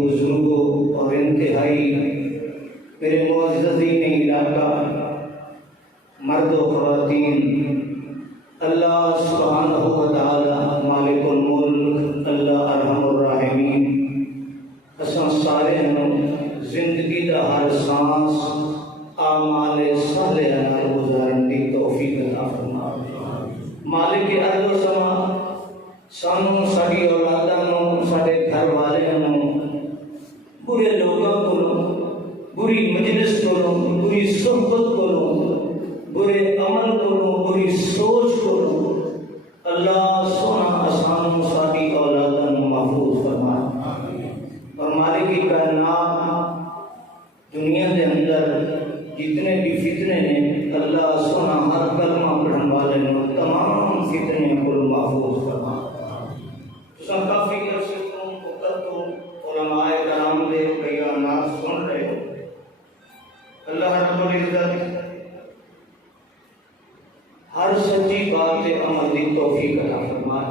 بزرگوں اور انتہائی میرے معززین علاقہ مرد و خواتین، اللہ سبحانہ و تعالی مالک الملک، اللہ ارحم الراحمین، اساں سارے زندگی دا ہر سانس اعمال صالحہ نال گزارن دی توفیق عطا فرما۔ مالک ارض و سما سانوں، ساری اولاداں نوں، سارے گھر والیاں نوں برے لوگاں کولوں، بری مجلس کولوں، بری صحبت کولوں، برے عمل کولوں، بری سوچ کولوں اللہ سونا سانوں ساری اولاداں نوں محفوظ فرما۔ اور مالک کائنات دنیا کے اندر جتنے بھی فتنے ہیں اللہ سونا ہر کلمہ پڑھن والے نوں تمام فتنے کو محفوظ فرما۔ کافی عرصے تو وقت تو علماء کرام دے بیانات سن رہے ہو، اللہ رب العزت ہر سچی بات پہ عمل دی توفیق عطا فرمائے،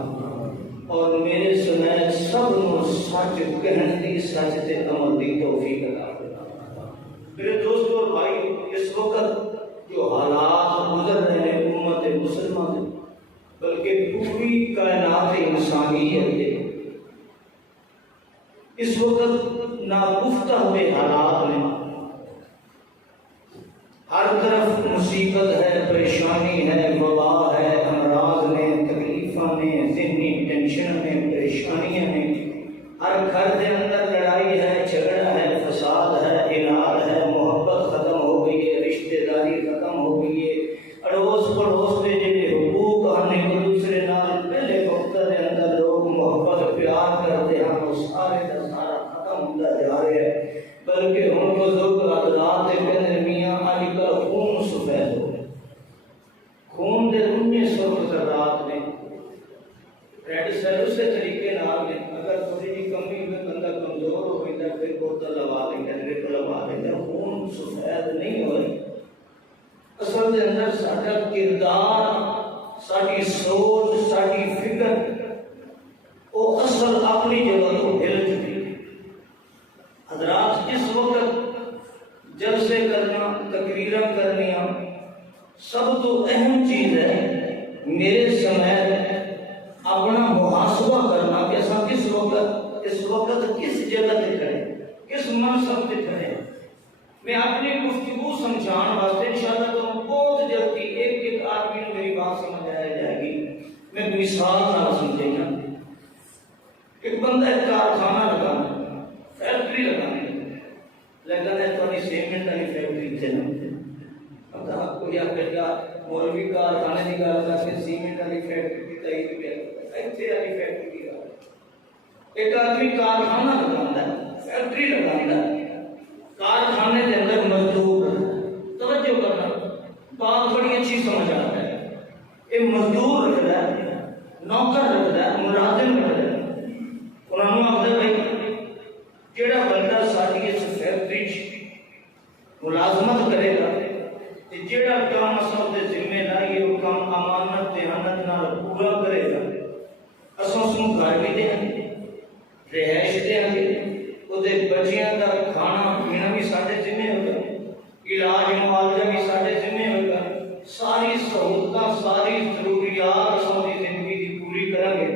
اور میرے سمیت سب نو سچ کہن دی، سچ تے عمل دی توفیق عطا فرمائے۔ میرے دوستو اور بھائی، اس وقت جو حالات گزر رہے ہیں امت مسلمہ میں، بلکہ پوری کائنات انسانیت ہے، اس وقت ناگفتہ ہوئے حالات میں ہر طرف مصیبت ہے، پریشانی ہے، وبا ہے، امراض نے، تکلیفاں نے، ذہنی ٹینشن نے، پریشانیاں نے، ہر گھر کے اندر لڑائی ہے، جھگڑا ہے، فساد ہے، اناد ہے، محبت ختم ہو گئی ہے، رشتہ داری ختم ہو گئی ہے، اڑوس پڑوس میں جنہیں حقوق آنے ایک دوسرے نال پہلے وقت کے اندر لوگ محبت پیار کرتے ہیں وہ سارے کا سارا ختم ہوتا جا رہا ہے، بلکہ ہم بزرگ حضرات کہتے ہیں میاں آج کل خون سفید ہو گیا، خون دے انہیں سرخ ذرات نے ریڈ سیل سے طریقے نال نے، اگر تھوڑی جی کمی میں بندہ کمزور ہو گئی پھر بوتل لگا دیں گے، ریپ لگا دیں گے، خون سفید نہیں ہو رہی۔ اصل کے اندر سارا کردار، ساری سوچ، ساری فکر وہ اصل اپنی جگہ تو ہل چکی۔ حضرات اس وقت جلسے کرنا، تقریراں کرنیاں سب تو اہم چیز ہے، میرے سمیت اپنا محاسبہ کرنا کہ اساں کس وقت کس جگہ تے کھڑے، کس منصب تے کھڑے۔ میں اپنی گفتگو سمجھان واسطے انشاءاللہ تو بہت جلدی ایک آدمی نے میری بات سمجھ آ جائے گی، میں مثال نہ سمجھے گا۔ ایک بندہ ایک کارخانہ لگانا، فیکٹری لگانے لگا ہے، تو سیمنٹ والی فیکٹری تھے نا، پتا کوئی آخر گا مولوی کارخانے کی گل کر کے سیمنٹ والی فیکٹری کی تائید پہ ایتھے والی فیکٹری کی گل۔ ایک آدمی کارخانہ لگانا ہے، فیکٹری لگانا ہے، کارخانے کے اندر مزدور، توجہ کرنا بات بڑی اچھی سمجھ آتا ہے، یہ مزدور رکھتا ہے، نوکر رکھتا ہے، ملازم رکھتا ہے۔ انہوں نے آخر بھائی جڑا بندہ ساری اس فیکٹری ملازمت کرے گا، جڑا کام اصل کے ذمہ لائیے وہ کام امانت دیانت نال پورا کرے گا، اصل اس کو گھر بھی دیں گے، رہائش دیں گے، وہ بچیاں کا کھانا پینا بھی سارے ذمہ ہوگا، علاج معالجہ بھی سارے ذمہ ہوگا، ساری سہولت ساری ضروریات ساری زندگی کی پوری کریں گے۔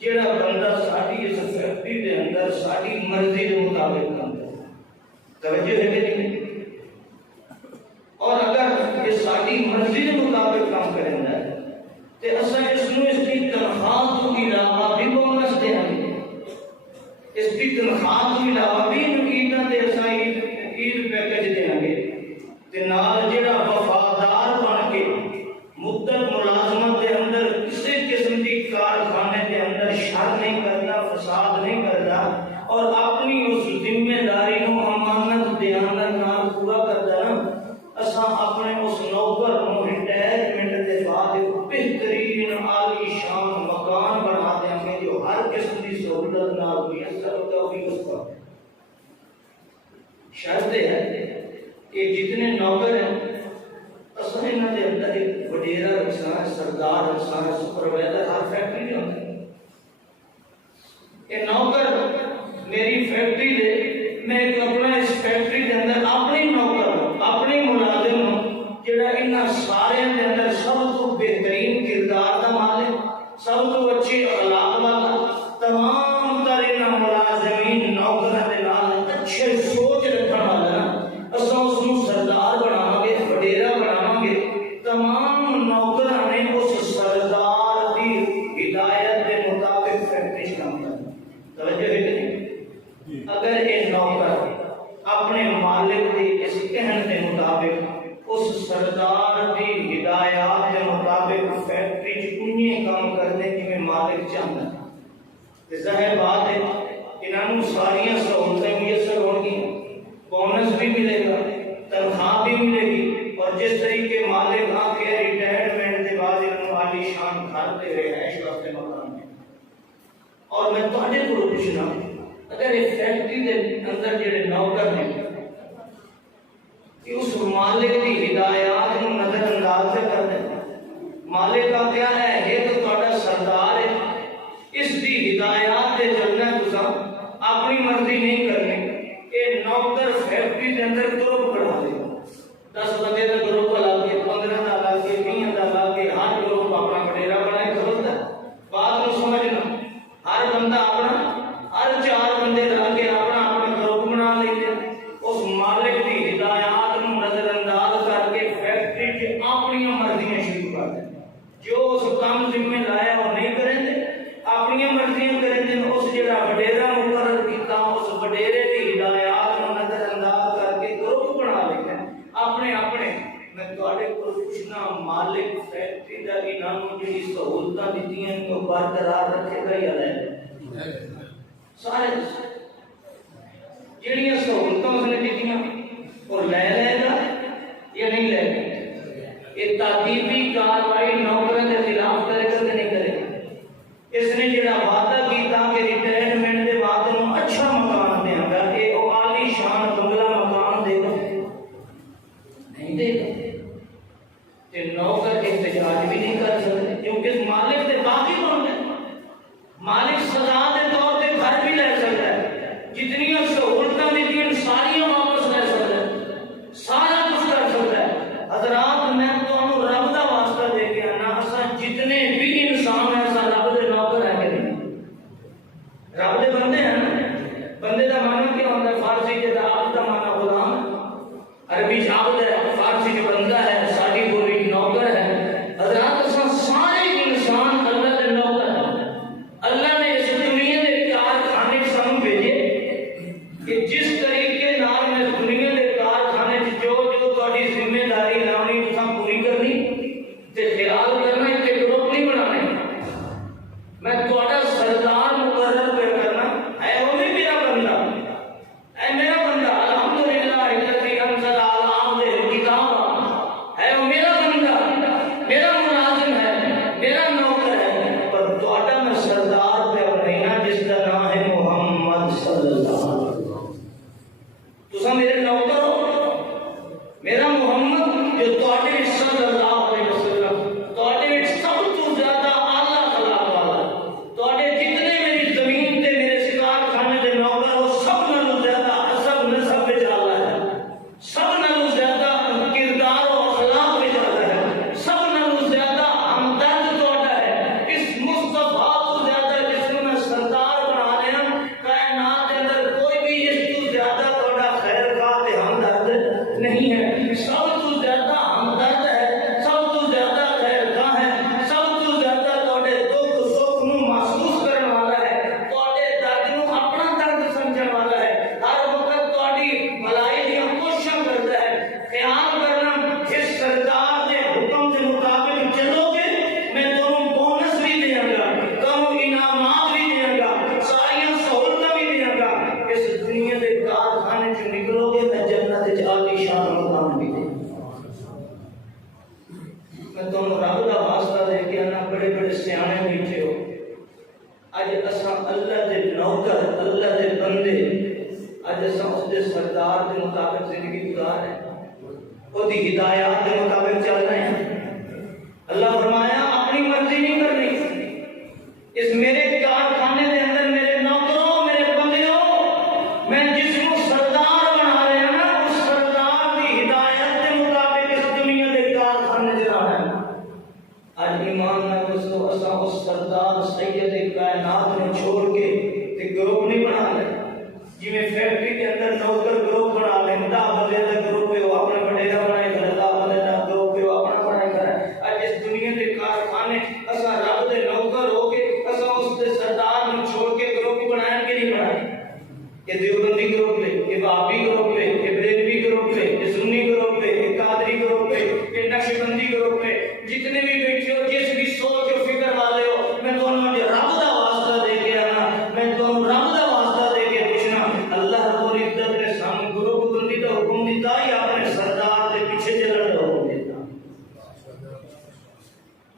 جڑا بندہ ساری اس فیکٹری کے اندر ساری مرضی کے مطابق کام کرے، توجہ ہے کہ نہیں؟ اور اگر یہ ساری مرضی کے مطابق کام کریں گے تو اصل اس کی تنخواہ تو علاوہ بھی بونس دیں گے، اس کی تنخواہ تو علاوہ بھی عیداں تے اساں عید پیکج دیں گے، تے نال جڑا وفادار بن کے مدت ملازمت کے اندر کسی قسم کی کارخانے کے اندر شر نہیں کرتا، فساد نہیں کرتا، اور اپنی اس ذمہ داری کو امانت دیانت نال پورا کرتا نا، اساں اپنے اس نوکر کو ریٹائرمنٹ کے بعد ایک بہترین عالی شان مکان بنا دیں گے جو ہر قسم کی سہولت نال میسر ہوتا ہوگی اس کا۔ شرط ہے کہ جتنے نوکر ہیں اصل انہوں کے اندر ایک وڈیرا رکھنا ہے، سردار رکھنا ہے، سپروائزر ہر فیکٹری میں ہوتا ہے۔ یہ نوکر میری فیکٹری فیکٹری دے میں ایک اپنا اس فیکٹری کے اندر اپنی نوکر اپنی ملازم جڑا انہاں سارے دے اندر سب تو بہترین کردار دا مالک سب تو اچھی اخلاق والا تمام ترین ملازمین نوکراں دے نال اچھے سوچ رکھن والا اساں اس نوں سردار بناواں گے وڈیرا بناواں گے تمام نوکراں نے اس سردار دی ہدایت کے مطابق فیکٹری کام کرنا توجہ ہے کہ نہیں اگر یہ نوکر اپنے مالک دی اس کہن کے مطابق اس سردار دی ہدایات کے مطابق فیکٹری انہیں کام کرنے جویں مالک چاہتا ہے ظاہر بات ہے انہوں ساریاں سہولتیں میسر ہوں گی بونس بھی ملے گا تنخواہ بھی ملے گی اور جس طریقے مالک آ کے ریٹائرمنٹ کے بعد انہوں عالی شان گھر دے رہائش واسطے مکان میں اور میں تواڈے کول پوچھنا اگر یہ فیکٹری دے اندر جڑے نوکر ہیں کہ اس مالک کی ہدایات کو نظر انداز سے کر دیں مالک کا کیا ہے یہ تو تواڈا سردار ہے اس دی ہدایات دے چلنا تساں اپنی مرضی نہیں کرنی یہ نوکر فیکٹری دے اندر گروپ بنا دے 10 بندے کا گروپ لا کے 15 کا لا کے 20 کا لا کے ہر گروپ اپنا وڈیرا بنائے سمجھتا بات کو سمجھنا ہر بندہ اپنا ہر 4 بندے لا کے اپنا گروپ بنا لیتے اس مالک کی ہدایات کو نظر انداز کر کے فیکٹری کی اپنی مرضیاں شروع کر دیں جو اس کام ذمہ لایا وہ نہیں کریں گے اپنی مرضیاں کریں گے اس جڑا وڈیرا مقرر کیتا اس وڈیرے کی ہدایات کو نظر انداز کر کے گروپ بنا لیتے اپنے میں تواڈے کول پوچھنا مالک فیکٹری دا انہاں جڑی سہولتاں دتیاں ان کو برقرار رکھے گا یا نہیں سارے جڑیاں سہولتاں اس نے دتیاں اور لے گا یا نہیں لے گا یہ تعدیبی کاروائی نوکروں کے خلاف کرے گا کہ نہیں کرے گا اس نے جڑا وعدہ کیتا کہ ریٹائرمنٹ دے بعد انہوں اچھا مکان دے گا کہ وہ عالی شان بنگلہ مکان دے گا نہیں دے گا تے نوکر احتجاج بھی نہیں کر سکتے کیونکہ مالک دے باقی کون ہے مالک سزا دے طور پہ گھر بھی لے سکتا ہے جتنی سہولتاں دیتیاں ساریاں واپس لے سکتا ہے سارا کچھ کر سکتا ہے حضرات میں تمہیں رب دا واسطہ دے کے آنا اساں جتنے بھی انسان ہیں اساں رب دے نوکر ہیں کہ نہیں رب دے بندے ہیں بندے دا معنی کیا ہوتا ہے فارسی کے عبد دا معنی غلام عربی عبد ہے فارسی کے بندہ ہے ساری بولی نوکر ہے حضرات اساں سارے انسان اللہ دے نوکر ہیں اللہ نے اس دنیا دے کارخانے سم بھیجے کہ جس طریقے نال میں دنیا دے کارخانے جو تہاڈی ذمہ داری لانی تساں پوری کرنی تے خیال کرنا کہ گروپ نہیں بنانے میں تہاڈا سردار مقرر پہ کرنا اے وہ بھی میرا بندہ اے میرا بندہ الحمدللہ الذی انزل علی عبدہ الکتاب اے وہ میرا بندہ میرا ملازم ہے میرا نوکر ہے پر تہاڈا میں سردار پہ بنایا جس کا نام ہے محمد صلی اللہ علیہ وسلم تساں میرے نوکر ہو میرا محمد جو تہاڈے صلی اللہ علیہ وسلم تہاڈے سب تو زیادہ اعلی اخلاق والا تہاڈے جتنے میری زمین تے میرے کارخانے دے نوکر ہو سب نالوں زیادہ حسب نسب وچ اعلی ہے سب نالوں زیادہ کردار و اخلاق وچ اعلی ہے سب نالوں زیادہ ہمدرد تہاڈا ہے اس مصطفیٰ تو زیادہ جس کو میں سردار بنا لینا کائنات کے اندر کوئی بھی اس تو زیادہ تہاڈا خیر خواہ تے ہمدرد نہیں ہے سب تو زیادہ ہمدرد ہے سب تو زیادہ خیر خواہ ہے سب تو زیادہ تہاڈے دکھ سکھ نو محسوس کرن والا ہے تہاڈے درد نو اپنا درد سمجھن والا ہے ہر وقت تہاڈی بھلائی دی کوشش کرتا ہے خیال کرنا اس سردار دے حکم کے مطابق چلو گے میں تمہیں بونس بھی دیا گا تمہیں انعامات بھی دیا گا ساری سہولتیں بھی دیا گا اس دنیا کے کارخانے سے نکلو گے میں جنت وچ عالی شان مقام بھی دے میں تمہیں رب دا واسطہ دے کے آنا بڑے بڑے سیانے بیٹھے ہو اج اساں اللہ دے نوکر اللہ دے بندے اج اساں اس دے سردار دے مطابق زندگی گزار رہے ہیں وہ دی ہدایات کے مطابق چل رہے ہیں اللہ فرمایا اپنی مرضی نہیں کرنی اس میرے کارخانے دے اندر میرے نوکروں میرے بندیوں میں جس کو سردار بنا رہے ہیں نا اس سردار کی ہدایت کے مطابق اس دنیا کے کارخانے چلا رہے ہیں. آج ایمان نہ دوستو اساں اس سردار سید کائنات نے چھوڑ کے تے گروپ نہیں بنا رہے. جی میں فیکٹری کے اندر نوکر گروپ بنا لیں 10 بندے کا گروپ ہے وہ اپنا بڑیرا بنائے گھر 10 بندے کا گروپ ہے وہ اپنا بنائے گھر. آج اس دنیا کے کارخانے اساں رب دے نوکر ہو کے اساں اس دے سردار نو چھوڑ کے گروپ بنائیں کہ نہیں بنائے. یہ دیوبندی گروپ ہے, یہ وہابی گروپ ہے, یہ بریلوی گروپ ہے, یہ سنی گروپ ہے, یہ قادری گروپ ہے, یہ نقشبندی گروپ ہے. جتنے بھی بیٹھے ہو جس بھی سوچ و فکر والے ہو میں دونوں جو رب دا واسطہ دے کے آنا میں دونوں رب دا واسطہ دے کے پوچھنا اللہ رب العزت نے سامنے گروپ بندی کا حکم دیتا یا اپنے سردار کے پیچھے چلنے کا حکم دیتا.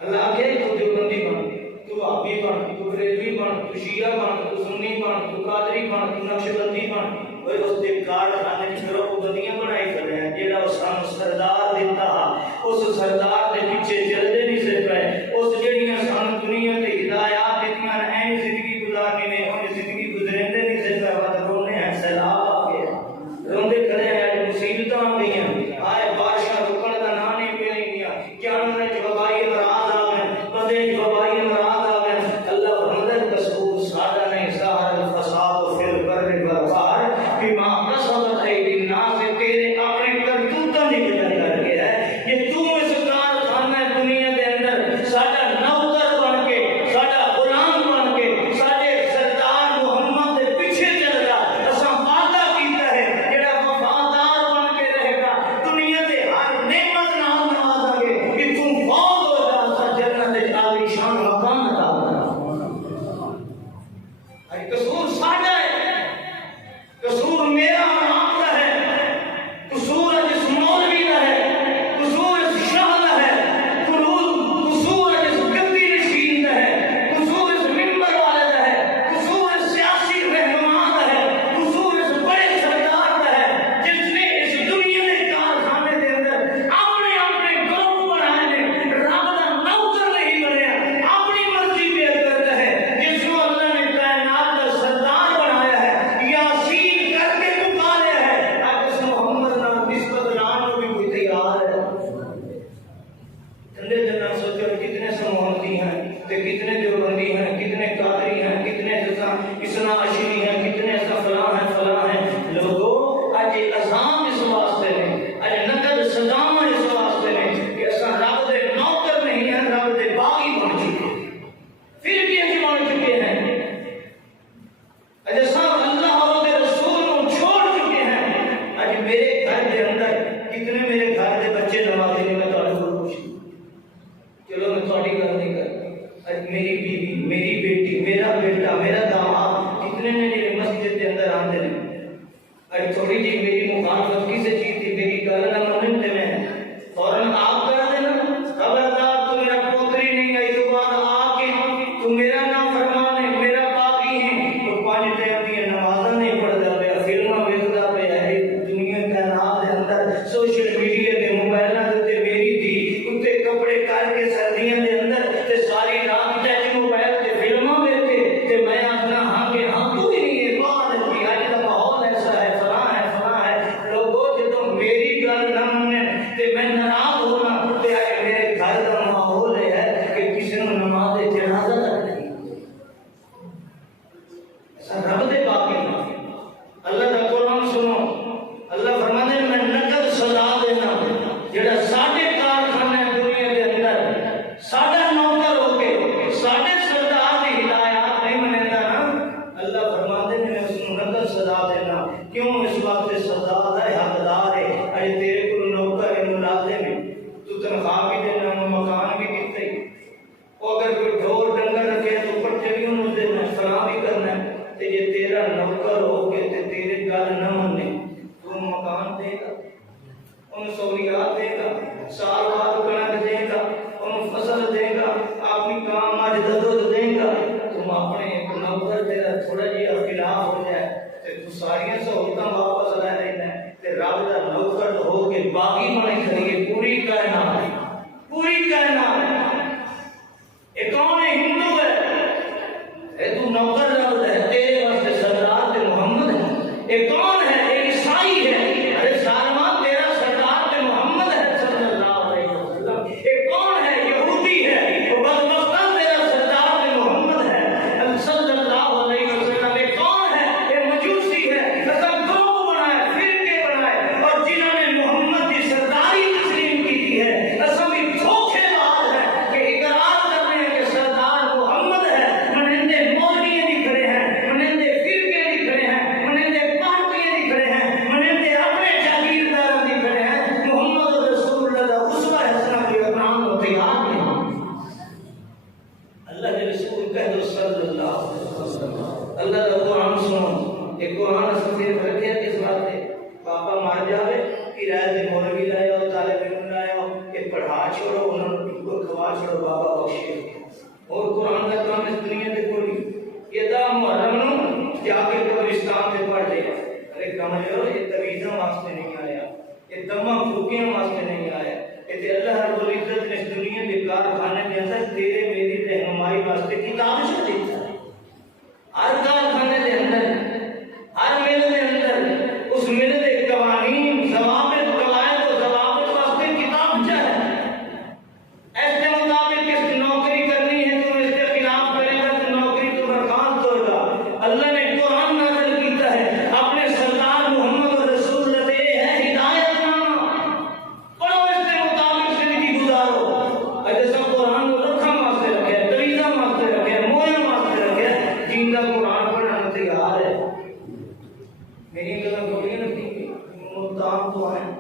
اللہ کے تو دیوبندی بن تو وہابی بن تو بریلوی بن تو شیعہ بن تو سنی بن تو قادری بن تو نقشبندی بن اور اس دے کارخانے کی گروپ بندیاں بنائی کر رہے ہیں جیڑا سانو سردار دیتا اس سردار کے پیچھے چلتے نہیں سے پے. اس جڑیاں سانو دنیا تے ہدایات دیتیاں این زندگی گزارنی نے ان زندگی گزرندے نہیں سے پے. وقت رونے ہیں سیلاب آ گیا روندے کھڑے ہیں مصیبتاں آ گئیاں آئے بارشاں رکن کا نام نہیں پہ نہیں گیا قیامت میں وبائی امراض آ گئے بندے وبائی امراض آ گئے. اللہ فرماتا قصور سادہ نہیں ظاہر الفساد فی البر والبحر بما کسبت ایدی الناس. تیرے اپنے کرتوتاں دی وجہ کر کے ہے کہ تو اس کارخانہ دنیا دے اندر ساڈا نوکر بن کے ساڈا غلام بن کے ساڈے سردار محمد دے پیچھے چل رہا. اساں وعدہ کیتا ہے جڑا وفادار بن کے رہے گا دنیا دے ہر نعمت نال نوازاں گے کہ تم فوت ہو جا جنت وچ عالی شان مکان عطا فرما. اے قصور ساڈا ہے قصور میرا اور آپ کا ہے قصور جس مولوی کا ہے قصور اس شاہ کا ہے قصور جس گدی نشین کا ہے قصور اس منبر والے کا ہے قصور اس سیاسی رہنما کا ہے قصور اس بڑے سردار کا ہے جس نے اس دنیا کے کارخانے کے اندر اپنے اپنے گروپ بنائے نے. رب کا نوکر نہیں بنیا اپنی مرضی پہ کرتا ہے. جس کو اللہ نے کائنات کا سردار بنایا ہے یاسین کر کے پکارا ہے اب اس محمد نام نسبت لانے بھی کوئی تیار ہے. ٹھنڈے دل نہ سوچو کتنے سموہنتی ہیں تے کتنے دیوبندی ہیں کتنے قادری ہیں کتنے اسنا عشری ہیں کتنے ایسا فلاں ہیں لوگوں آج اذان اس واسطے نے آج نقد سزاواں اس واسطے نے کہ اساں رب دے نوکر نہیں ہیں رب دے باغی بن چکے پھر بھی اچ بن چکے ہیں. آج اساں اللہ اور دے رسول کو چھوڑ چکے ہیں. آج میرے گھر کے اندر کتنے میرے گھر کے بچے نمازی نہیں میں تھوڑے کو پوچھی چلو میں تھوڑی گل نہیں کرتا. آج میری بیوی میری بیٹی میرا بیٹا میرا داماد کتنے نے میری مسجد کے اندر آتے ہیں. آج تھوڑی جی میری مخالفت کسی چیز تھی میری گل نہ منن تے میں فوراً آپ کر دینا خبردار تو میرا پوتری نہیں آئی تو بعد آ کے تو میرا نام فرمان ہے میرا باقی ہے تو 5 ٹائم دی نمازاں نہیں پڑھدا پیا فلماں ویکھدا پیا ہے دنیا کا نام دے اندر سوشل میڈیا کے موبائلاں تے میری تھی اتے کپڑے کر کے سردیاں دے اندر تے ساری رات ٹچ موبائل تے فلماں ویکھے تے میں اپنا ہاں کہ ہاں تو ہی نہیں ہے بعد کی اج دا ماحول ایسا ہے فلاں ہے لوگوں جدوں میری گل نہ منن تے میں ناراض ہونا تے میرے گھر دا ماحول ہے کہ کسی نے نماز جنازہ تک نہیں. رب دے باقی اللہ دا قرآن سنو اللہ فرماتے ہیں میں نقد سزا دینا جڑا ساڈے کارخانے دنیا دے اندر ساڈا نوکر ہو کے ساڈے سردار دی ہدایات نہیں منیندا نا اللہ فرماتے ہیں میں اس کو نقد سزا دینا. کیوں اس واسطے سزا دا حقدار ہے. اج تیرے کو نوکر ہے ملازم ہے تو تنخواہ بھی دینا مکان بھی دیتے اور اگر کوئی ڈھور ڈنگر رکھے تو پٹے بھی انہوں دینا فلاں بھی کرنا ہے. تے یہ تیرا نوکر ہو کے تے تیرے گل نہ منے تو مکان دے گا ان سہولیات دے گا سال بعد کنک دے گا ان فصل دے گا اپنی کام آج ددود دے گا. تم اپنے ایک نوکر تیرا تھوڑا جہا خلاف ہو جائے تے تو ساری سہولتاں واپس لے لینا تے رب دا نوکر ہو کے باغی بنے کھڑی پوری کائنات. یہ کون ہے ہندو ہے اے تو نوکر رب ہے تیرے واسطے سردار تے محمد ہے. یہ کون ایک کمجھو یہ تویزوں واسطے نہیں آیا، یہ دمہ پھوکیاں واسطے نہیں آیا، یہ اللہ رب العزت نے اس دنیا کے کارخانے کے اندر تیرے میری رہنمائی واسطے کتاب سے دیتا ہے۔ ہر کارخانے کے اندر، ہر میل کے اندر، اس میل کے قوانین، ضوابط، قواعد و ضوابط واسطے کتاب چاہے۔ اس کے مطابق اس نوکری کرنی ہے، تو اس کے خلاف کرے گا تو نوکری تو برخاست ہوگا۔ اللہ نے قرآن نازل کیتا ہے، اپنے سردار محمد رسول اللہ سے یہ ہے ہدایت نامہ، پڑھو اس کے مطابق زندگی گزارو۔ ایسے سب قرآن کو رکھا واسطے رکھے، تویزہ واسطے رکھے، مویا واسطے رکھے، جیندہ قرآن پڑھنا تیار ہے۔ میری گلہ تھوڑی نہیں، مدام تو ہیں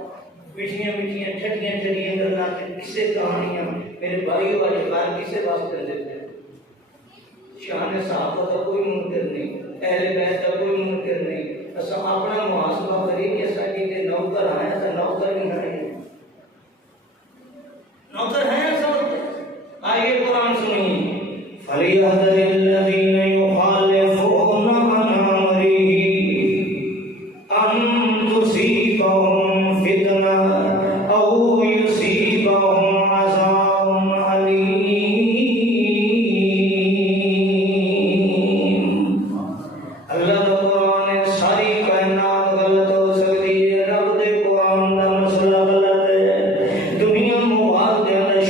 میٹھیاں میٹھیاں ٹھٹیاں ٹھٹیاں گلاں کسے کہانیاں میرے بھائی والے بار کسے واسطے دیتے ہیں۔ شان صحابہ کا کوئی منکر نہیں، اہل بیت کا کوئی منکر نہیں، اسا اپنا محاسبہ کریں کہ ساڈے کے نوکر ہیں تو نوکر ہی ہیں، نوکر ہیں سب۔ آئیے قرآن سنیے، فَلْيَحْذَرِ الَّذِينَ يُخَالِفُونَ عَنْ أَمْرِهِ أَن تُصِيبَهُمْ فِتْنَةٌ أَوْ يُصِيبَهُمْ عَذَابٌ أَلِيمٌ۔ اللہ کا قرآن ہے، ساری کائنات غلط ہو سکتی ہے، رب دے قرآن کا مسئلہ غلط ہے، دنیا مواد دے اندر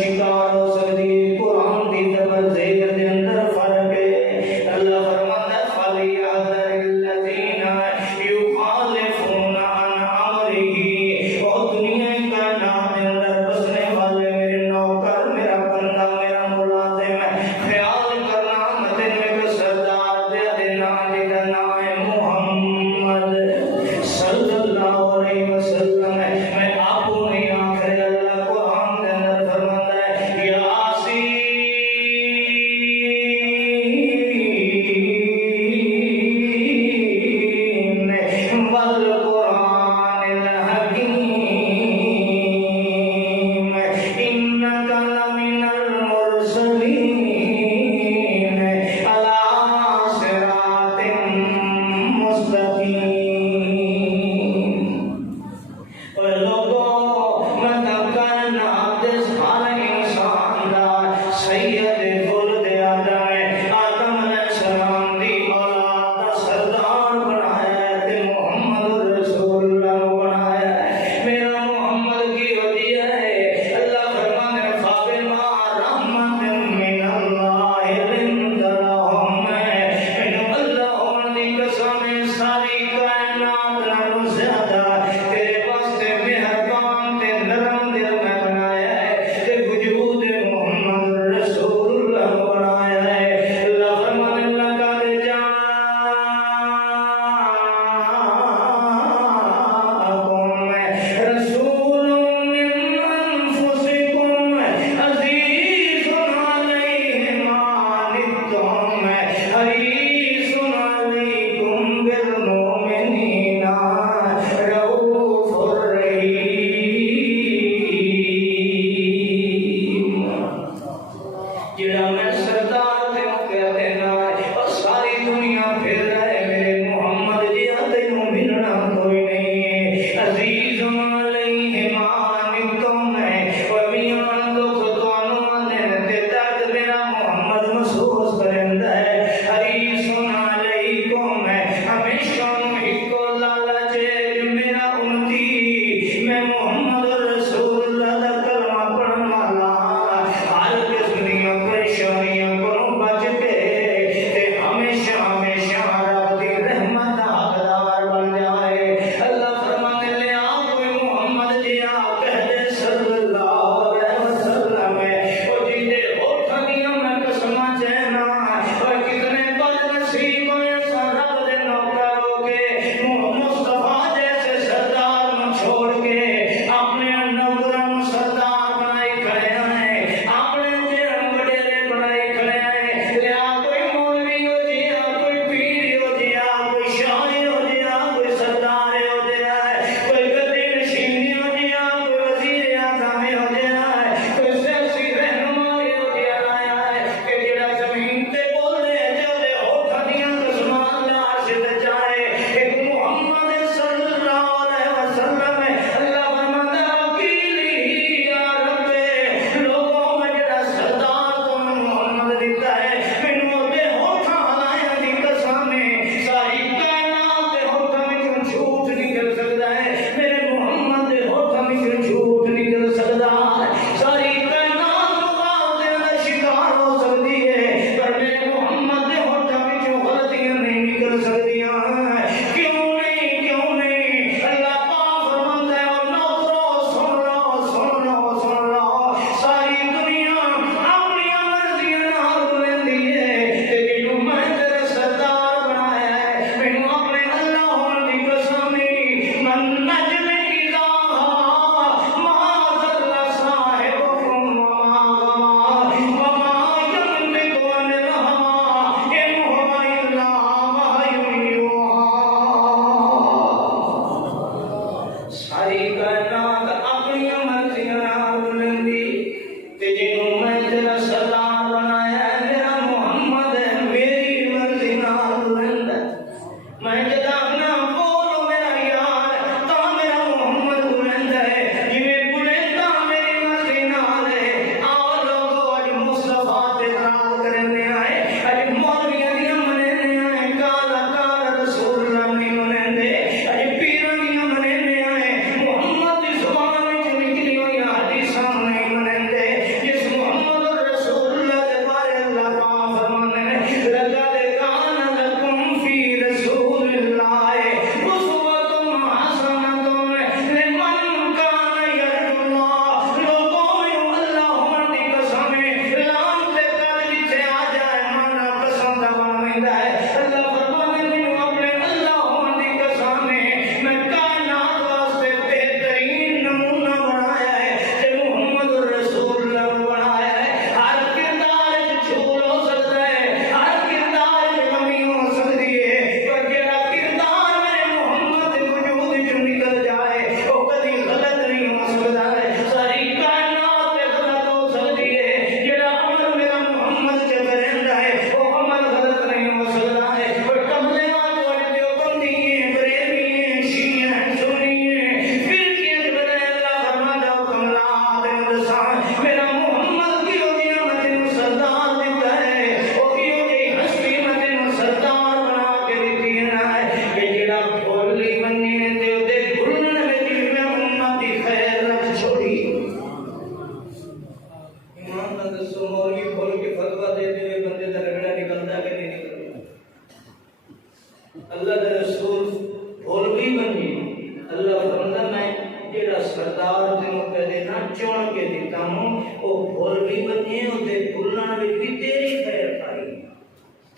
سردار تینوں کہتے نا چون کے دیتا ہوں وہ بھول بھی بنے ہوتے بھولنا بھی تیری خیر کھائی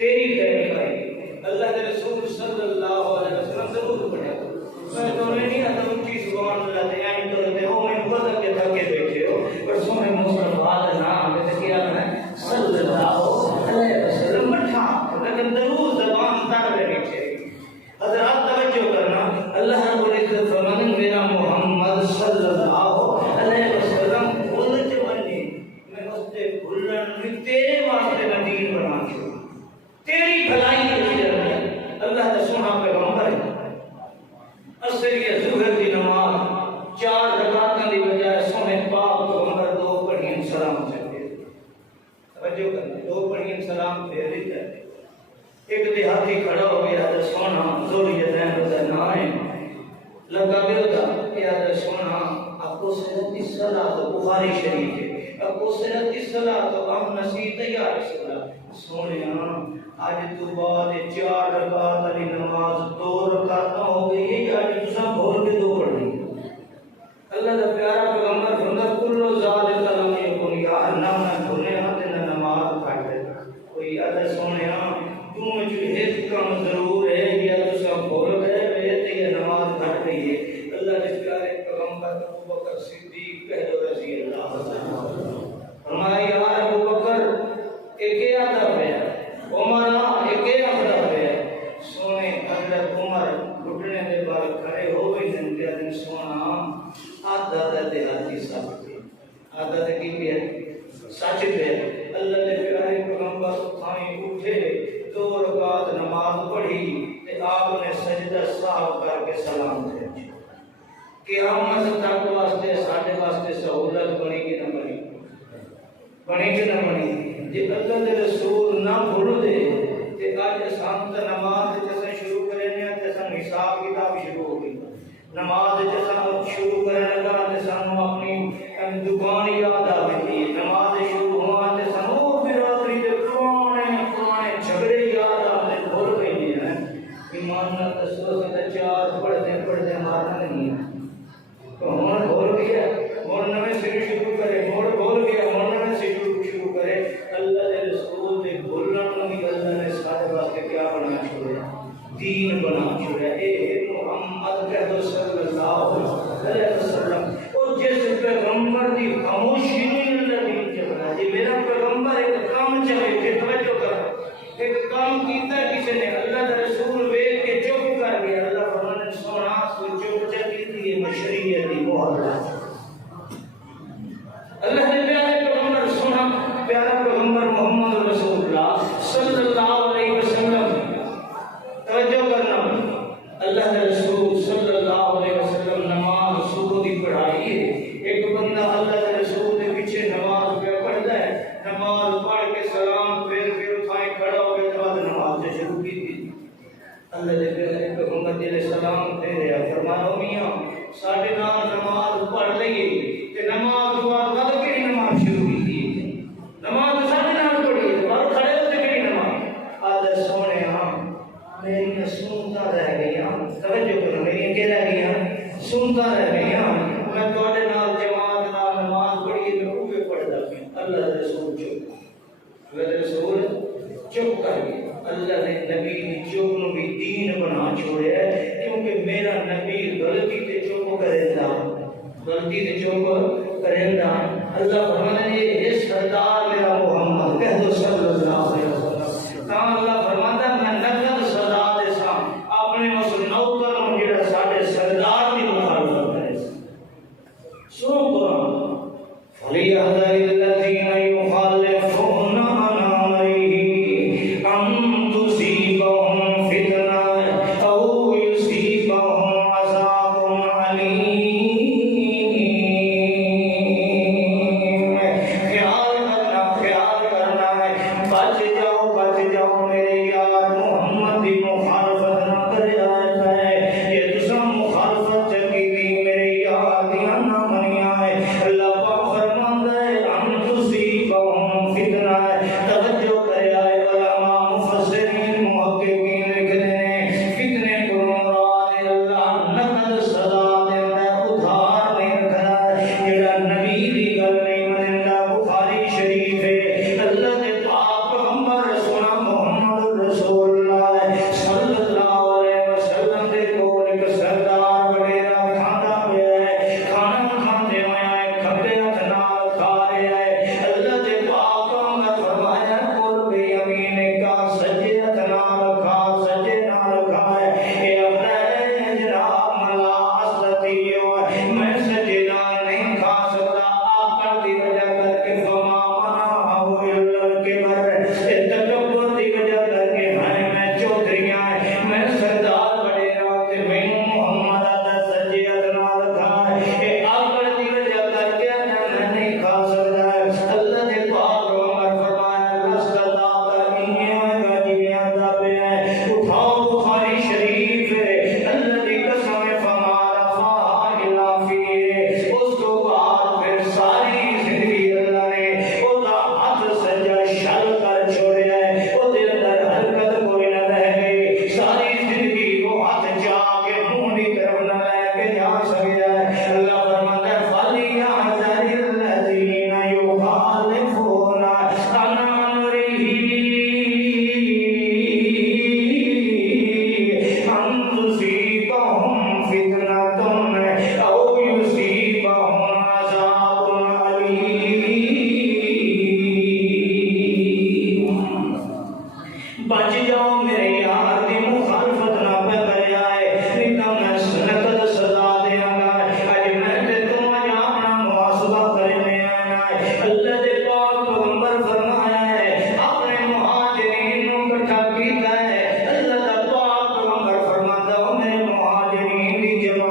تیری خیر کھائی اللہ کے رسول صلی اللہ علیہ وسلم ضرور پڑھے میں تو نہیں آتا اونچی زبان اللہ دے آئیں تو رہتے ہو میں پتہ کے تھکے بیٹھے ہو پر سونے مصطفیٰ کا نام ہے کیا ہے صلی اللہ علیہ وسلم بٹھا لیکن ضرور زبان تر رہنی چاہیے حضرات توجہ کرنا اللہ رب العزت فرمانے میرا محمد صلی اللہ علیہ وسلم بھول کے بنی میں اس سے بھولن بھی تیرے واسطے دین بنا چھوڑا تیری بھلائی کے لیے اللہ کا سونا پیغمبر ہے اصل یہ ظہر کی نماز 4 رکعتوں کی بجائے سونے پاک پیغمبر 2 پڑھیں سلام چاہتے توجہ کرنا 2 پڑھیں سلام پھر دیتا ہے ایک دیہاتی کھڑا ہو گیا تو سونا زوری جتائیں ہوتا ہے نائیں لگا بھی ہوتا کہ آدھا سونا آپ کو صحت اس صلاح تو بخاری شریف ہے آپ کو صحت اس صلاح تو ہم نصیب تیار صلاح سونے آج تو بعد 4 رکعت علی نماز 2 رکعت ہو گئی ہے یا آج تو سب بھول کے 2 پڑھ رہی اللہ کا پیارا پیغمبر فرماتا کلو ذالک لم یکن یا اللہ نہ بھولے نہ نماز پڑھ لے کوئی آدھا سونے تم جو ایک کام ضرور ہے یا تو سب بھول گئے تے یہ نماز پڑھ رہی ہے اللہ کے پیارے پیغمبر ابو بکر صدیق پہلو رضی اللہ عنہ فرمایا یا ابو بکر ایک آدھا ہے عمر ایک آدھا ہے سونے حضرت عمر گھٹنے کے بال کھڑے ہو گئے دن سونا آدھا دیہاتی سب آدھا کی ہے سچ ہے اللہ کے پیارے پیغمبر تھائیں اٹھے 2 رکعت نماز پڑھی تے آپ نے سجدہ صاحب کر کے سلام دیا قیامت تک واسطے ساڈے واسطے سہولت بنی کہ نہ بنی بنی کہ نہ بنی جے اللہ دے رسول نہ بھول دے تے اج سان تے نماز جیسے شروع کرے نے تے سان حساب کتاب شروع ہو گئی نماز جیسا شروع کرنے لگا تے سانو اپنی دکان یاد آ گئی نماز شروع ہوا تے سانو برادری دے پرانے جھگڑے یاد آ گئے بھول گئے ہیں ایمان نال دسو تے 4 پڑھتے مارنا نہیں ہے تو ہن بھول گیا ہن نویں سر شروع کرے موڑ بھول گیا ہن نویں سے شروع کرے اللہ دے رسول دے بھولن نوں بھی اللہ نے سارے واسطے کیا بنا چھوڑیا دین بنا چھوڑیا اے محمد کہہ صلی اللہ علیہ وسلم اور جس پیغمبر دی خاموشی نہیں اللہ دین کے بنا جی میرا پیغمبر ایک کام چلے کہ توجہ کر ایک کام کیتا کسی نے اللہ کا رسول ویکھ کے چپ کر گیا اللہ فرمانے سونا سو چپ چلی تھی یہ مشریعت دی محرم اللہ نے پیارے پیغمبر سونا پیارا پیغمبر محمد رسول اللہ صلی اللہ علیہ وسلم توجہ کرنا اللہ کے رسول صلی اللہ علیہ وسلم نماز صبح کی پڑھائی ہے ایک بندہ اللہ کے رسول کے پیچھے نماز پہ پڑھتا ہے نماز پڑھ کے سلام پھر اٹھائے کھڑا ہو گیا بعد نماز سے شروع کی تھی اللہ کے پیارے پیغمبر علیہ السلام پھر فرمایا میاں ساڈے نال نماز پڑھ لئیے کہ نماز کے بعد کیڑی نماز شروع کی تھی نماز ساڈے نال پڑھی اور کھڑے ہو کے کیڑی نماز آدھا سونے میری سنتا رہ گیا توجہ کرو میری کیا رہ گیا سنتا رہ گیا میں تواڈے نال جماعت نال نماز پڑھی میں اوے پڑھدا پیا اللہ دے رسول چپ میرے رسول چپ کر گیا اللہ نے نبی دی چپ نو بھی دین بنا چھوڑیا ہے کیونکہ میرا نبی غلطی تے چپ کریندا غلطی تے چپ کریندا اللہ فرمانے یہ سردار میرا محمد کہہ دو صلی اللہ علیہ وسلم تا اللہ فرماتا میں نقد سزا دے سا اپنے اس نوکر نو جڑا ساڈے سردار دی مخالفت کرے سو قرآن فلیحذر الذین یخالفون عن امرہ ان تصیبہم فتنہ او یصیبہم عذاب علیم خیال کرنا ہے بچ جاؤ میرے یار فتنة أو يصيبهم عذاب أليم بچ جاؤ میرے یار دی مخالفت نہ پہ کر آئے نہیں تو میں سنقد سزا دیاں گا اج میں تے تو اج اپنا محاسبہ کرنے آنا ہے اللہ دے پاک پیغمبر فرمایا ہے اپنے مہاجرین نو اکٹھا کیتا ہے اللہ دا پاک پیغمبر فرماتا ہے میرے مہاجرین دی جماعت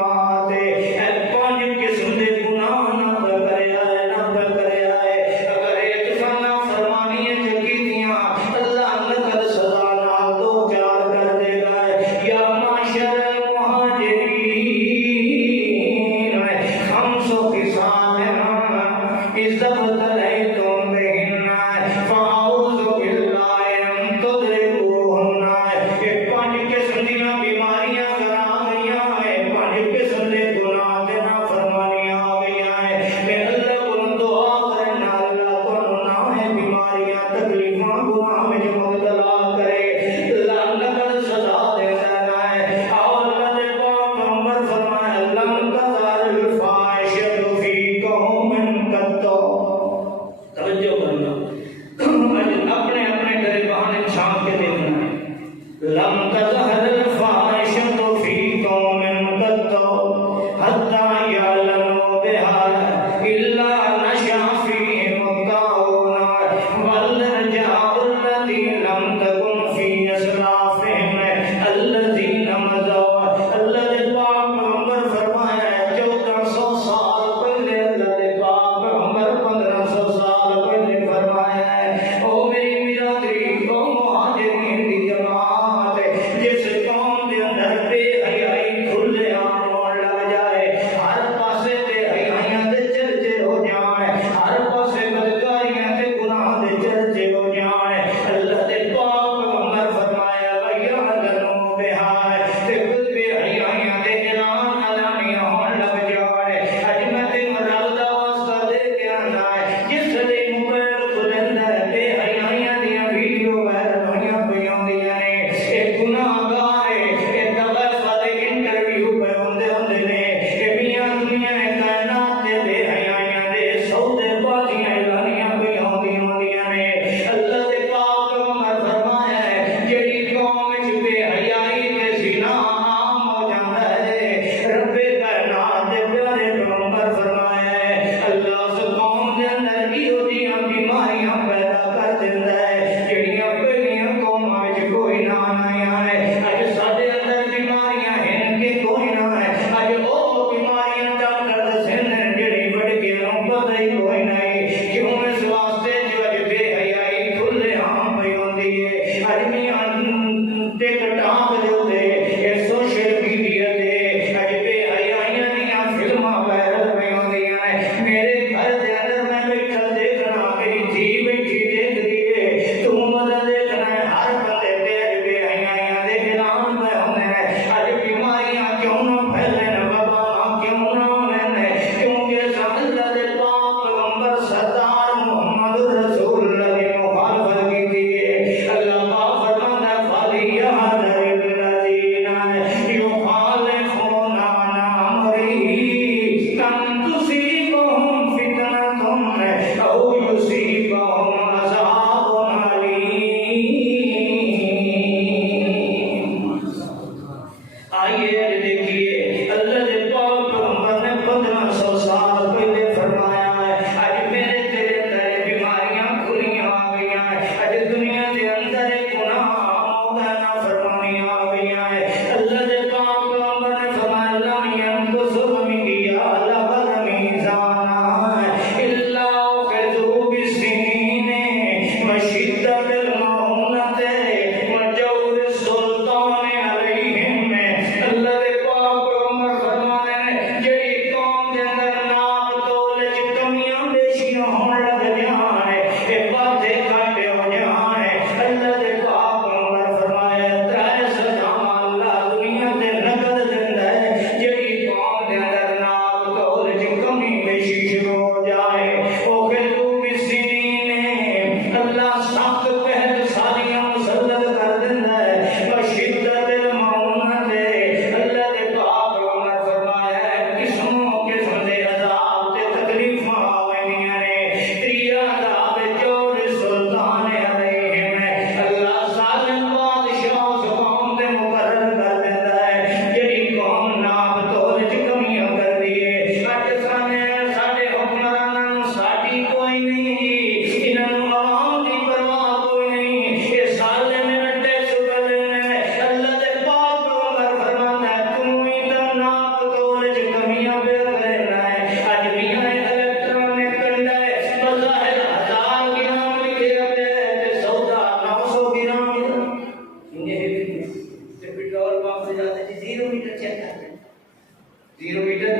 0 میٹر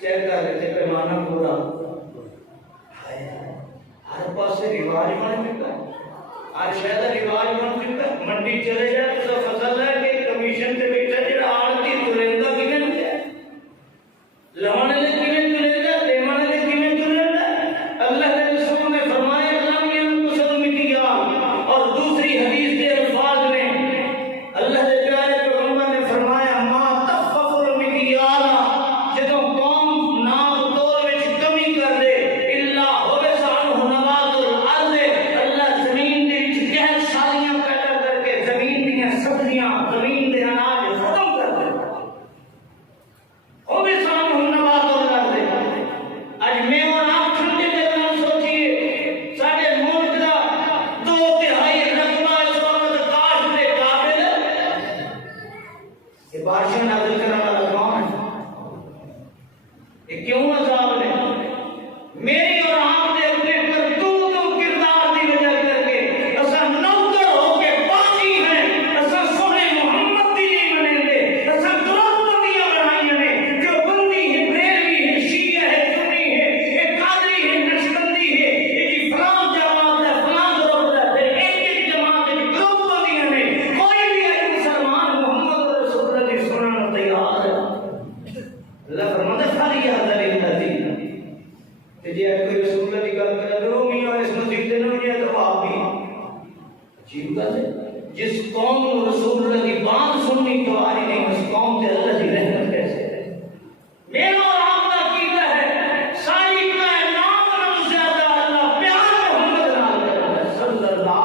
چیک کر رہے تھے پیمانہ پورا ہر پاس رواج بن چکا ہے ہر شہر رواج بن چکا ہے منڈی چلے جائے تو فصل ہے کہ کمیشن سے بیٹھا جڑا آڑتی تلندہ کیویں ملیا لانے لے کیویں تلندہ دیوانے لے کیویں تلندہ اللہ کے رسول نے فرمایا لم ينقص المكيال اور دوسری حدیث کے الفاظ میں اللہ کے پیارے پیغمبر نے فرمایا ما تخفف المكيال جدوں قوم ناپ تول وچ کمی کر دے الا ہوے سانو نبات الارض اللہ زمین دے وچ غیر سالیاں پیدا کر کے زمین دیاں سبزیاں زمین دے اناج ختم کر دے ہوے سانو نبات الارض اج میں اور آپ ٹھنڈے دے نال سوچیے ساڈے ملک دا 2/3 رقبہ اس وقت کاشت دے قابل یہ بارشاں نازل کرنے والا کون ہے یہ کیوں عذاب نے میری اور آپ نے اپنے کرتوت و کردار کی وجہ کر کے اساں نوکر ہو کے باقی ہیں اساں سونے محمد دی نہیں بنیں گے اساں دربندیاں بنائی ہیں جو بندی ہے بریلوی ہے شیعہ ہے سنی ہے یہ قادری ہے نقشبندی ہے یہ جی فلاں جماعت ہے فلاں گروہ ہے پھر ایک جماعت ہے گروپ بندیاں نے کوئی بھی ایک مسلمان محمد رسول اللہ کی سننا تیار ہے اللہ فرماتا ساری حضر الذین کہ جی کوئی رسول اللہ کی گل کرے تو میاں اس مسجد دے نو یہ تو آپ بھی عجیب بات ہے جس قوم کو رسول اللہ کی بات سننی تو آ رہی نہیں اس قوم سے اللہ کی رحمت کیسے ہے میرا اور آپ کا عقیدہ ہے ساری کائنات میں زیادہ اللہ پیار محمد نال کرتا ہے صلی اللہ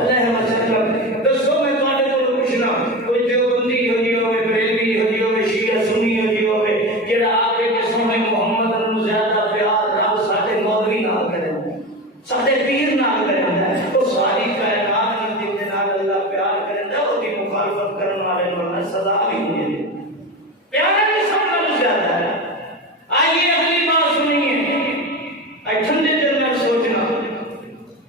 علیہ وسلم دسو میں تواڈے کول پوچھنا کوئی دیوبندی ہو جی ہوے بریلوی ہو جی ہوے شیعہ سنی ہو جی ہوے جڑا آکے کہ سونے محمد نال زیادہ پیار رب ساڈے مولوی نال کرے ساڈے پیر نال کرے تو ساری کائنات نال جن نال اللہ پیار کرے او دی مخالفت کرن والے نوں سزا بھی ملے پیار بھی سب نال زیادہ ہے آئیے اگلی بات سنیے اے ٹھنڈے دل میں سوچنا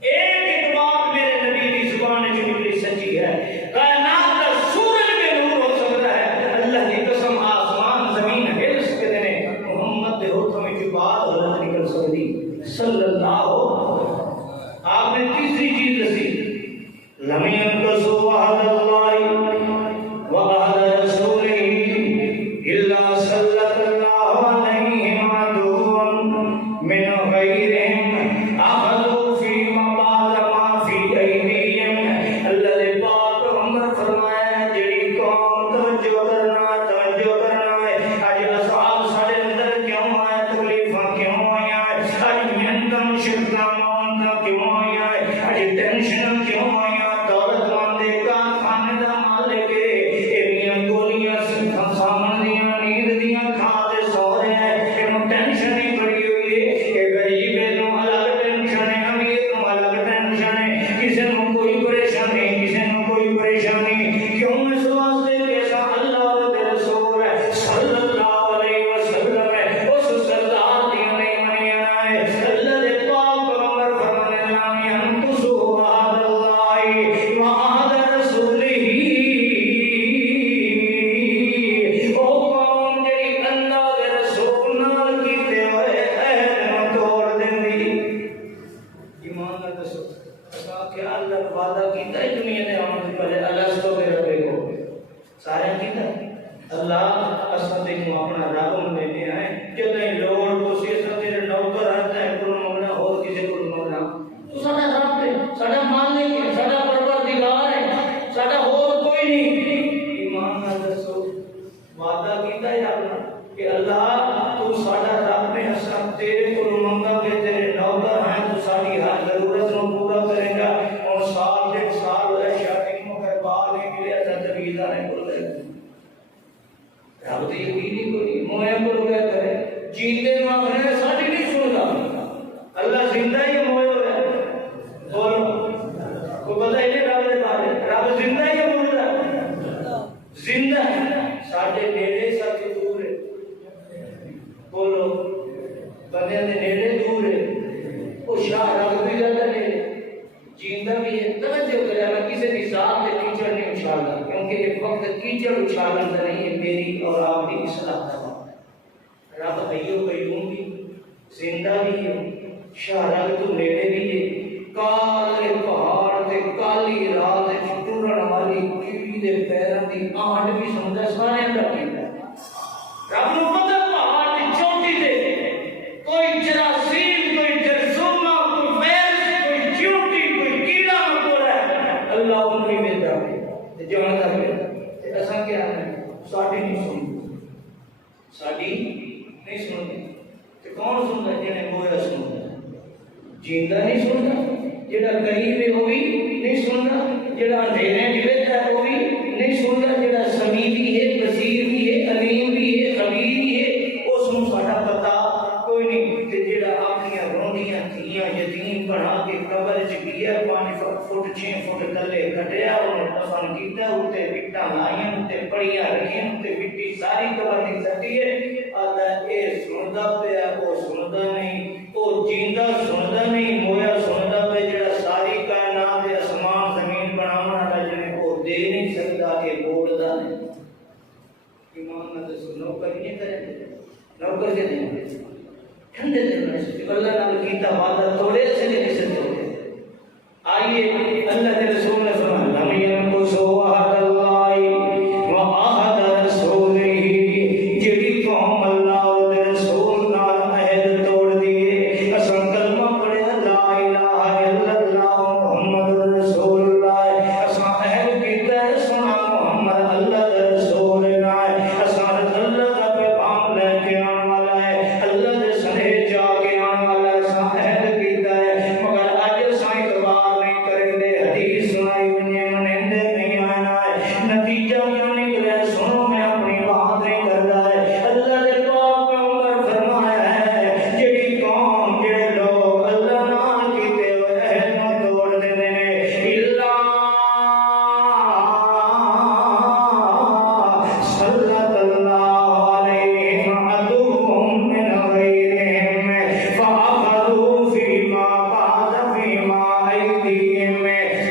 ایک بات میرے نبی کی زبان میں نکلی سچی ہے کائنات کا سورج میں نور ہو سکتا ہے اللہ کی قسم آسمان زمین ہل سکتے ہیں محمد دے حکم کی بات غلط نکل سکتی صلی اللہ آپ نے تیسری چیز دسی لم ينقصوا وعد الله وعد رسوله الا سلط الله عليهم عدوا من غيرهم اخذوا فيما بعد ما في ايديهم اللہ نے پاک پیغمبر فرمایا جڑی قوم توجہ کرنا ہے اج اصحاب سارے اندر کیوں آیا تکلیفاں کیوں آیا اج محنت مشقتاں کیوں آیا اج ٹینشن کیوں آیا دولت مندے کا کھانے دا مالک ایڈیاں گولیاں سامن دیاں نیند دیاں کھا دے سو رہے ہیں انہوں ٹینشن ہی بڑی ہوئی ہے کہ غریب ہے نو الگ ٹینشن ہے امیر نو الگ ٹینشن ہے کسی نو کوئی پریشانی کسی نو کوئی پریشانی کیوں اس واسطے کہ اللہ اور رسول ہے صلی اللہ علیہ وسلم ہے اس سردار دی نہیں منیا ہے اللہ دے پاک پیغمبر فرمانے لم ينقصوا وعد اللہ وعد رسولہ او قوم جڑی اللہ دے رسول نال کیتے ہوئے عہد نوں توڑ دیندی ایمان نال دسو اساں کیا اللہ نے وعدہ کیتا ہے دنیا دے آن سے پہلے اللہ تو ربے کو سارے کیتا اللہ اساں تے اپنا رب مننے ہیں جدیں لوڑ تو سی اساں تے نوکر رہتا ہے کو منگنا اور کسی کو منگنا تو ساڈا رب ہے ساڈا مالک ہے ساڈا پروردگار ہے ساڈا اور کوئی نہیں ایمان نال دسو وعدہ کیتا ہے اللہ کہ اللہ تو ساڈا رب ہے اساں تیرے کو منگا گے تیرے نوکر ہیں تو ساری ہر ضرورت نو پورا کرے گا اور سال ڈیڑھ سال ہو گئے شادی نو کر بال نہیں ملے تا تبیدہ نہیں بول رہے رب تو یقین ہی کوئی مویا کو گیا کرے جیتے مانگنے ساڈی نہیں سنتا اللہ زندہ ہی موئے ہوئے بولو کو پتہ ہی نہیں رب دے بارے رب زندہ ہی مردہ زندہ ساڈے نیڑے ساڈے دور ہے بولو بندے دے نیڑے دور ہے وہ شاہ رب بھی زیادہ نیڑے جیندہ بھی ہے توجہ کرے میں کسی نصاب سے کیچڑ نہیں اچھالنا کیونکہ ایک وقت کیچڑ اچھالن کا نہیں ہے میری اور آپ کی اصلاح کا وقت شہرہ تو نیڑے بھی ہے کالے پہاڑ تے کالی رات ٹرن والی کیڑی دے پیراں دی آہٹ بھی سمجھا سارے دا کیتا رب نو پتہ پہاڑ دی چوٹی تے کوئی جراثیم کوئی جرثومہ کوئی ویرس کوئی چیونٹی کوئی کیڑا مکوڑا ہے اللہ ان کی ملتا ہے جانتا ہے تے اساں کیا ہے ساڈی نہیں سنتے ساڈی نہیں سنتے تے کون سندا جنے مویا سندا جیندا نہیں سنتا جڑا قریب ہے وہ بھی نہیں سنتا جڑا اندھیرے وچ ہے وہ بھی نہیں سنتا جڑا سمیع بھی ہے بصیر بھی ہے علیم بھی ہے خبیر بھی ہے اس نوں ساڈا پتہ کوئی نہیں تے جڑا اپنی روندیاں تھیاں یتیم بنا کے قبر وچ گیا 5 فٹ 6 فٹ تلے کٹیا انہوں دفن کیتا اوتے پٹا لائیاں تے پڑیاں رکھیاں تے مٹی ساری قبر دی سٹی ہے آدا اے سندا پیا او سندا نہیں او جیندا سندا نہیں مویا سندا پہ جڑا ساری کائنات دے اسمان زمین بناون والا جنے او دے نہیں سکدا اے بولدا نہیں ایمان نال سنو کر نہیں کرے نوکر کے دین ٹھنڈے دل میں اللہ نال کیتا وعدہ توڑے سے نہیں کسے توڑے آئیے اللہ کے رسول نے فرمایا لم ينقصوا عهد الله وعهد رسوله جڑی قوم اللہ اور رسول نال عہد توڑ دیے اساں کلمہ پڑھیا لا الہ الا اللہ محمد رسول اللہ اساں عہد کیتا ہے سنا محمد اللہ دا رسول ہے اساں اللہ دا پیغام لے کے آن والا ہے اللہ دے سنے جا کے آن والا ہے اساں عہد کیتا ہے مگر اج اساں اتباع نہیں کریں دے حدیث سنائی بنیاں نیندے نہیں آنا ہے نتیجہ کیا نکلے سنو میں اپنی بات نہیں کردا ہے اللہ دے پاک پیغمبر فرمایا ہے جڑی قوم جڑے لوگ اللہ نال کیتے ہوئے عہد نوں توڑ دیندے نے الا صلی اللہ علیہ عدوهم من غیرہم فاخذوا فیما بعد فیما ایدیہم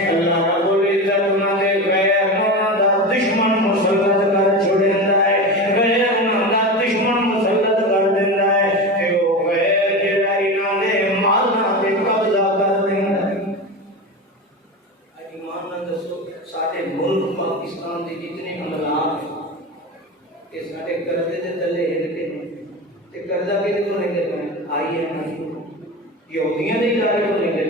اللہ رب العزت انہاں دے غیر انہاں دا دشمن مسلط کر چھڑیندا ہے غیر انہاں دا دشمن مسلط کر دیندا ہے تے او غیر جڑا انہاں دے مالاں تے قبضہ کر لیندا ہے اج ایمان نال دسو ساڈے ملک پاکستان دے جتنے املاک کہ ساڈے قرضے دے تلے ہن کے تے قرضہ کدے تو لے کے آئی ہے نا یہودیاں دے ادارے تو لے کے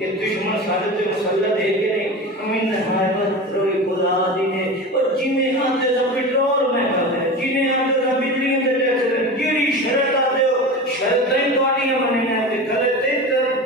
یہ دشمن ساڈے تے مسلط ہے کہ نہیں امین حیات روئی خدا دی نے اور جویں آتے دا پیٹرول مہنگا ہے جویں آتے دا بجلی دے ٹیکس جیڑی شرط آتے ہو شرطیں تواڈیاں بنیاں تے کرے تے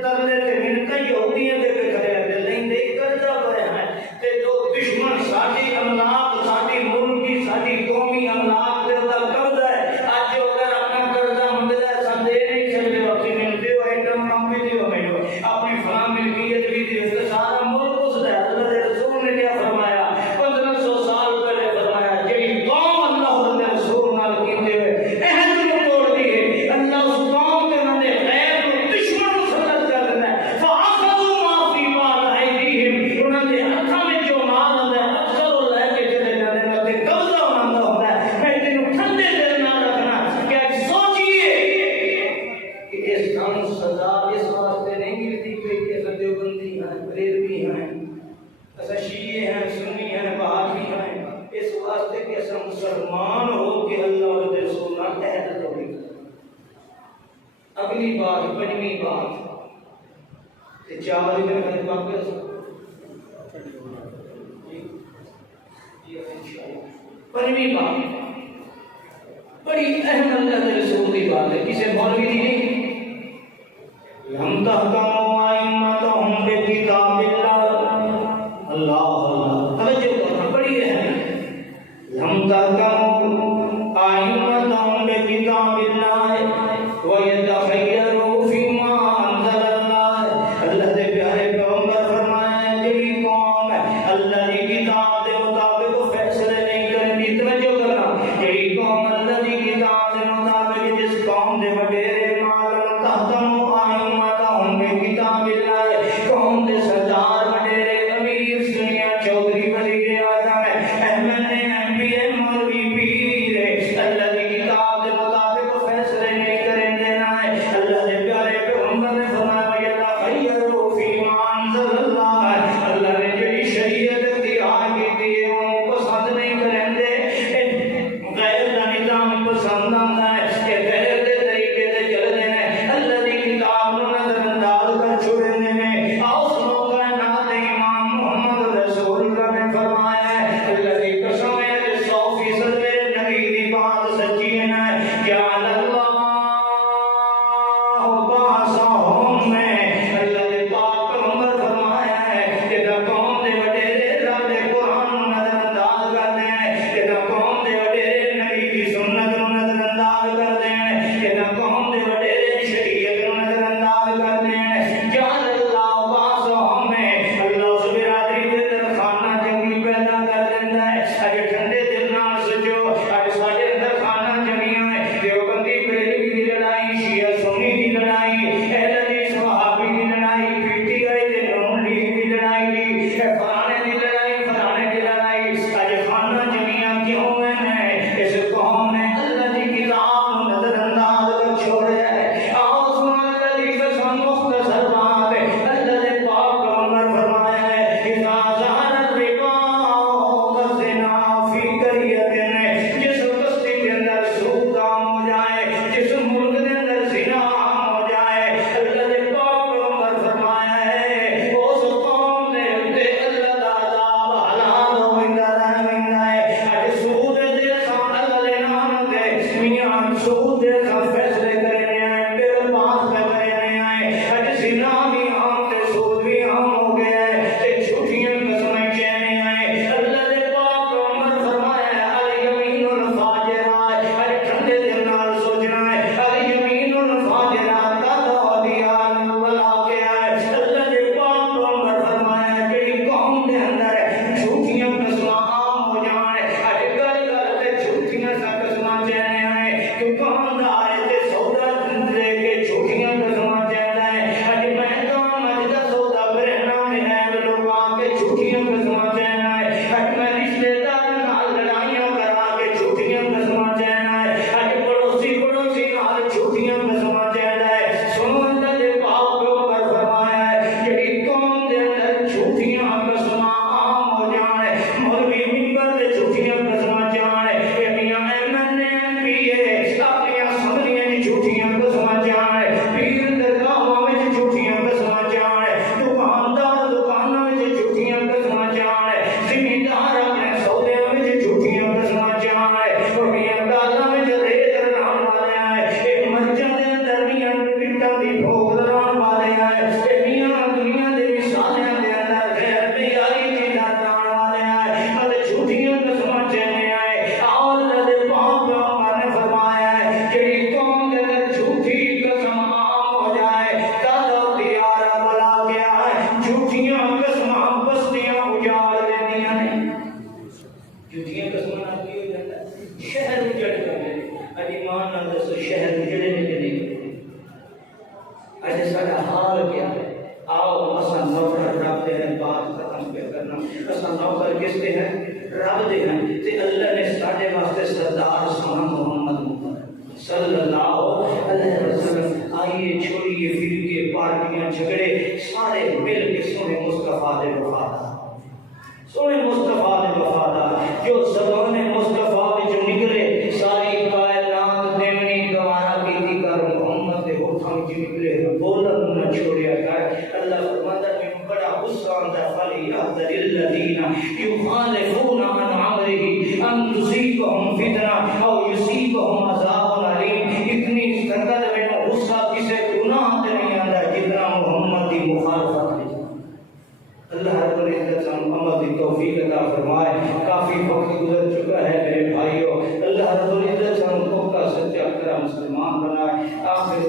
ترلے تے منتا یہودیاں دے کے کرے تے لیندے قرضہ پیا ہے تے جو دشمن ساڈی املاک ساڈی ملکی ساڈی قومی املاک دے اوپر قبضہ ہے اج اگر اپنا قرضہ منگدا ہے سن دے نہیں سکدے وقت ملدے ہو ایٹم بم بھی دیو مینوں اپنی فلاں ملکیت بھی دیو تے سارا ملک اس دا اللہ دے رسول نے کیا فرمایا 1500 سال پہلے فرمایا جڑی قوم اللہ دے رسول نال کیتے ہوئے عہد نوں توڑ دی اللہ اس قوم تے انہاں دے غیر نوں دشمن مسلط کر دیندا ہے فاخذوا ما فی بعض ایدیہم انہاں دے ہتھاں وچ جو مال ہوندا ہے اکثر وہ لے کے چلے جاندے نے تے قبضہ انہاں دا ہوندا ہے میں تینوں ٹھنڈے دل نال رکھنا کہ اج سوچئے کہ اس کام سزا اس واسطے نہیں ملتی کہ اساں دیوبندی ہیں بریلوی ہیں اساں شیعہ ہیں سنی ہیں بہائی ہیں اس واسطے کہ اساں مسلمان ہو کے اللہ اور دے رسول نال عہد توڑی اگلی بات پنجویں بات تے چار دن میں واپس پنجویں بات بڑی اہم اللہ کے رسول کی بات ہے کسی مولوی دی نہیں ہم تحکموا ائمتہم بکتاب اللہ اللہ توجہ کرنا بڑی اہم ہے ہم تحکموا ائمتہم بکتاب اللہ ویتخیروا فیما انزل اللہ اللہ دے پیارے پیغمبر فرمایا جڑی قوم اللہ دی کتاب دے مطابق فیصلے نہیں کرنی توجہ کرنا جڑی قوم اللہ دی کتاب دے مطابق جس قوم دے وڈیرے مال تحکموا ائمتہم بکتاب سود دے کا فیصلے کرنے آئے، بل پاس کرنے آئے، اج زنا بھی عام تے سود بھی عام ہو گیا ہے، تے جھوٹیاں قسمیں کہنے آئے۔ اللہ دے پاک عمر فرمایا الیمین الفاجرہ، اج ٹھنڈے دل نال سوچنا ہے الیمین الفاجرہ کا دیان بلا کے آئے۔ اللہ دے پاک عمر فرمایا جڑی قوم دے اندر جھوٹیاں قسمیں عام ہو جائیں، اج گل گل تے جھوٹیاں سا قسمیں کہنے آئے، دکاندار تے سودا لے کے جھوٹیاں قسمیں کہنا ہے، اج مہنگا مجدا سودا برہنا میں ہے لوگ آ کے جھوٹیاں قسمیں کہنا ہے، اج میں رشتے دار نال لڑائیاں کرا کے جھوٹیاں قسمیں کہنا ہے، اج پڑوسی نال جھوٹیاں قسمیں کہنا ہے۔ سنو اللہ دے پاک عمر فرمایا ہے جڑی قوم دے اندر جھوٹیاں قسمیں عام ہو جائیں، مولوی منبر تے جھوٹیاں قسمیں جائیں، میاں احمد نے پی اے اپنی اسمبلیاں دی جھوٹیاں قسمیں جائیں، پیر درگاہاں وچ جھوٹیاں قسمیں جائیں، دکاندار دکاناں وچ جھوٹیاں قسمیں جائیں، زمیندار اپنے سودیاں وچ جھوٹیاں قسمیں جائیں، اور میاں گالاں وچ ریت رلاؤن والے آئے، اے مرچاں دے اندر میاں پٹاں دی بھوگ لگاؤن والے آئے، اے میاں دنیا دے مثالیاں دے اندر غیر معیاری چیزاں لاؤن والے آئے، اتے جھوٹیاں قسمیں کہنے آئے۔ اور اللہ دے پاک عمر نے فرمایا ہے جڑی قوم دے اندر جھوٹی قسم عام ہو جائے، تالا دیارہ بلا کے آئے، جھوٹیاں قسمیں بستیاں اجاڑ دیندیاں نے۔ جھوٹیاں قسمیں نال کی ہو جاتا ہے؟ شہر اجڑ جاندے نے۔ اج ایمان نال دسو شہر اجڑے نے کہ نہیں؟ اج ساڈا حال کیا ہے؟ آؤ اساں نوکر رب دے ہیں، بات ختم پہ کرنا، اساں نوکر کس دے ہیں؟ رب دے ہیں، تے اللہ نے ساڈے واسطے سردار سونا محمد مصطفیٰ صلی اللہ علیہ وسلم۔ آئیے چھوڑیے فرقے پارٹیاں جھگڑے، سارے مل کے سونے مصطفیٰ دے وفادار، سونے مصطفیٰ دے وفادار، جو زبان مصطفیٰ وچ نکلے ساری کائنات دیونی گوارا کیتی کر محمد دے ہوٹھاں وچ نکلے بولن نہ چھوڑیا کر۔ اللہ فرماتا ہے میں بڑا غصہ آندا فلیحذر الذین یخالفون عن امرہ ان تصیبہم فتنہ او یصیبہم عذاب علیم۔ اتنی سخت میں غصہ کسے گناہ تے نہیں آندا جتنا محمد دی مخالفت ہے۔ اللہ رب العزت ہم عمل کی توفیق عطا فرمائے۔ کافی وقت گزر چکا ہے میرے بھائیوں، اللہ رب العزت ہم کو کا سچا کرا مسلمان بنائے۔ آخر